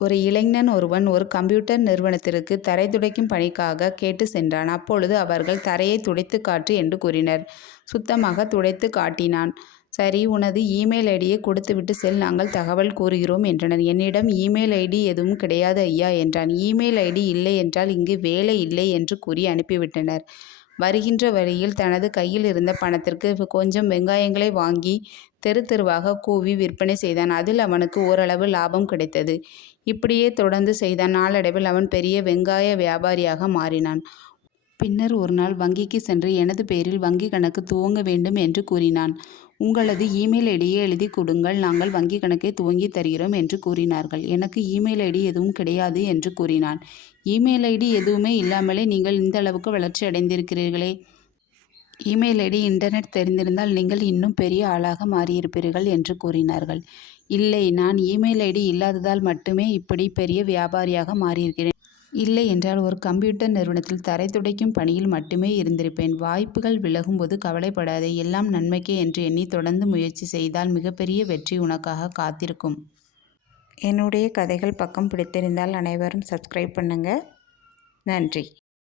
ஒரு இளைஞன் ஒருவன் ஒரு கம்ப்யூட்டர் நிறுவனத்திற்கு தரை துடைக்கும் பணிக்காக கேட்டு சென்றான். அப்பொழுது அவர்கள் தரையை துடைத்து காட்டு என்று கூறினர். சுத்தமாக துடைத்து காட்டினான். சரி, உனது இமெயில் ஐடியை கொடுத்துவிட்டு செல், நாங்கள் தகவல் கூறுகிறோம் என்றனர். என்னிடம் இமெயில் ஐடி எதுவும் கிடையாது ஐயா என்றான். இமெயில் ஐடி இல்லை என்றால் இங்கு வேலை இல்லை என்று கூறி அனுப்பிவிட்டனர். வருகின்ற வழியில் தனது கையில் இருந்த பணத்திற்கு கொஞ்சம் வெங்காயங்களை வாங்கி தெரு தெருவாக கூவி விற்பனை செய்தான். அதில் அவனுக்கு ஓரளவு லாபம் கிடைத்தது. இப்படியே தொடர்ந்து செய்தான். நாளடைவில் அவன் பெரிய வெங்காய வியாபாரியாக மாறினான். பின்னர் ஒரு நாள் வங்கிக்கு சென்று எனது பெயரில் வங்கி கணக்கு துவங்க வேண்டும் என்று கூறினான். உங்களது இமெயில் ஐடியை எழுதி கொடுங்கள், நாங்கள் வங்கி கணக்கை துவங்கி தருகிறோம் என்று கூறினார்கள். எனக்கு இமெயில் ஐடி எதுவும் கிடையாது என்று கூறினான். இமெயில் ஐடி எதுவுமே இல்லாமலே நீங்கள் இந்த அளவுக்கு வளர்ச்சி அடைந்திருக்கிறீர்களே. இமெயில் ஐடி இன்டர்நெட் தெரிந்திருந்தால் நீங்கள் இன்னும் பெரிய ஆளாக மாறியிருப்பீர்கள் என்று கூறினார்கள். இல்லை, நான் இமெயில் ஐடி இல்லாததால் மட்டுமே இப்படி பெரிய வியாபாரியாக மாறியிருக்கிறேன். இல்லை என்றால் ஒரு கம்ப்யூட்டர் நிறுவனத்தில் தரை துடைக்கும் பணியில் மட்டுமே இருந்திருப்பேன். வாய்ப்புகள் விலகும்போது கவலைப்படாதே, எல்லாம் நன்மைக்கே என்று எண்ணி தொடர்ந்து முயற்சி செய்தால் மிகப்பெரிய வெற்றி உனக்காக காத்திருக்கும். என்னுடைய கதைகள் பக்கம் பிடித்திருந்தால் அனைவரும் சப்ஸ்கிரைப் பண்ணுங்க. நன்றி.